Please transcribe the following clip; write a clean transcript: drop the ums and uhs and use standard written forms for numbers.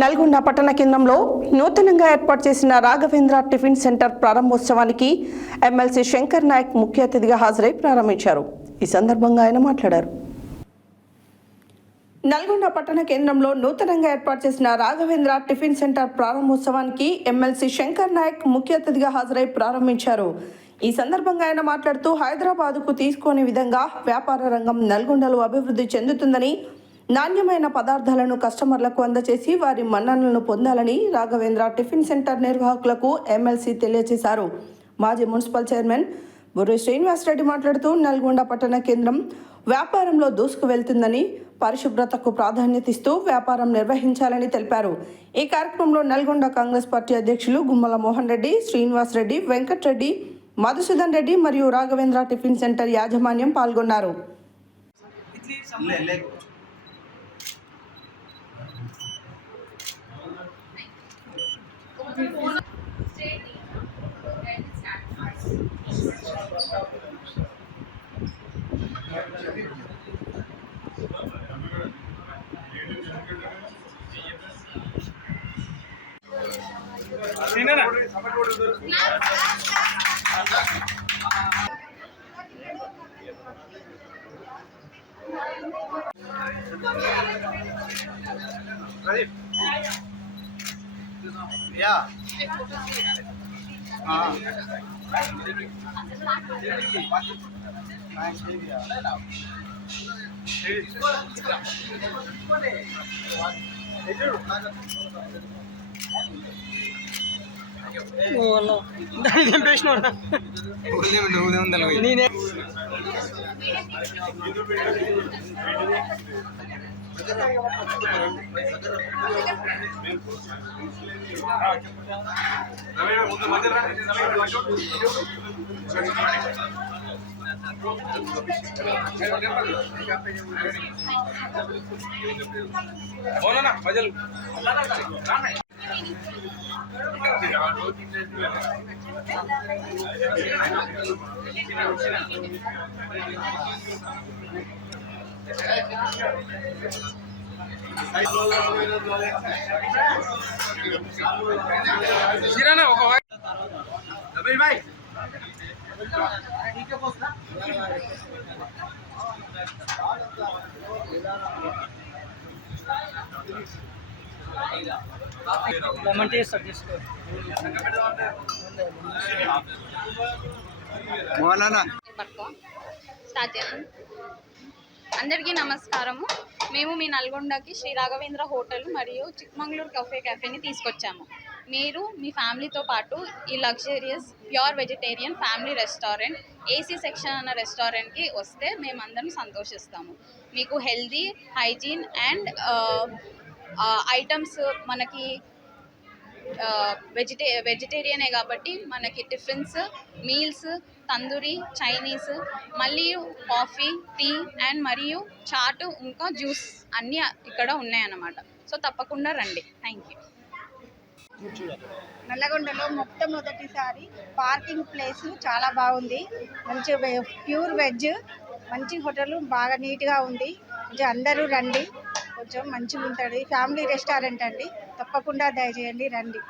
నల్గొండ పట్టణ కేంద్రంలో నూతనంగా ఏర్పాటు చేసిన రాఘవేంద్ర టిఫిన్ సెంటర్ ప్రారంభోత్సవానికి ఎమ్మెల్సీ శంకర్ నాయక్ ముఖ్య అతిథిగా హాజరై ప్రారంభించారు. ఈ సందర్భంగా ఆయన మాట్లాడారు. నల్గొండ పట్టణ కేంద్రంలో నూతనంగా ఏర్పాటు చేసిన రాఘవేంద్ర టిఫిన్ సెంటర్ ప్రారంభోత్సవానికి ఎమ్మెల్సీ శంకర్ నాయక్ ముఖ్య అతిథిగా హాజరై ప్రారంభించారు. ఈ సందర్భంగా ఆయన మాట్లాడుతూ హైదరాబాద్కు తీసుకోని విధంగా వ్యాపార రంగం నల్గొండలో అభివృద్ధి చెందుతుందని, నాణ్యమైన పదార్థాలను కస్టమర్లకు అందజేసి వారి మన్ననలను పొందాలని రాఘవేంద్ర టిఫిన్ సెంటర్ నిర్వాహకులకు ఎమ్మెల్సీ తెలియజేశారు. మాజీ మున్సిపల్ చైర్మన్ బుర్రి శ్రీనివాసరెడ్డి మాట్లాడుతూ నల్గొండ పట్టణ కేంద్రం వ్యాపారంలో దూసుకు వెళ్తుందని, పరిశుభ్రతకు ప్రాధాన్యత ఇస్తూ వ్యాపారం నిర్వహించాలని తెలిపారు. ఈ కార్యక్రమంలో నల్గొండ కాంగ్రెస్ పార్టీ అధ్యక్షులు గుమ్మల మోహన్ రెడ్డి, శ్రీనివాస్ రెడ్డి, వెంకట్రెడ్డి, మధుసూదన్ రెడ్డి మరియు రాఘవేంద్ర టిఫిన్ సెంటర్ యాజమాన్యం పాల్గొన్నారు. అందరికీ నమస్కారము. మేము మీ నల్గొండకి శ్రీ రాఘవేంద్ర హోటల్ మరియు చిక్మంగళూరు క్యాఫేని తీసుకొచ్చాము. మీరు మీ ఫ్యామిలీతో పాటు ఈ luxurious pure vegetarian family restaurant AC section అన్న రెస్టారెంట్కి వస్తే మేమందరం సంతోషిస్తాము. మీకు హెల్దీ, హైజీన్ అండ్ ఐటమ్స్ మనకి వెజిటేరియనే కాబట్టి మనకి టిఫిన్స్, మీల్స్, తందూరి, చైనీస్, మళ్ళీ కాఫీ, టీ అండ్ మరియు చాట్, ఇంకా జ్యూస్ అన్నీ ఇక్కడ ఉన్నాయన్నమాట. సో తప్పకుండా రండి. Thank you. నల్లగొండలో మొట్టమొదటిసారి పార్కింగ్ ప్లేస్ చాలా బాగుంది. మంచి ప్యూర్ వెజ్, మంచి హోటల్, బాగా నీట్గా ఉంది. కొంచెం అందరూ రండి, కొంచెం మంచిగా ఉంటుంది. ఫ్యామిలీ రెస్టారెంట్ అండి, తప్పకుండా దయచేయండి, రండి.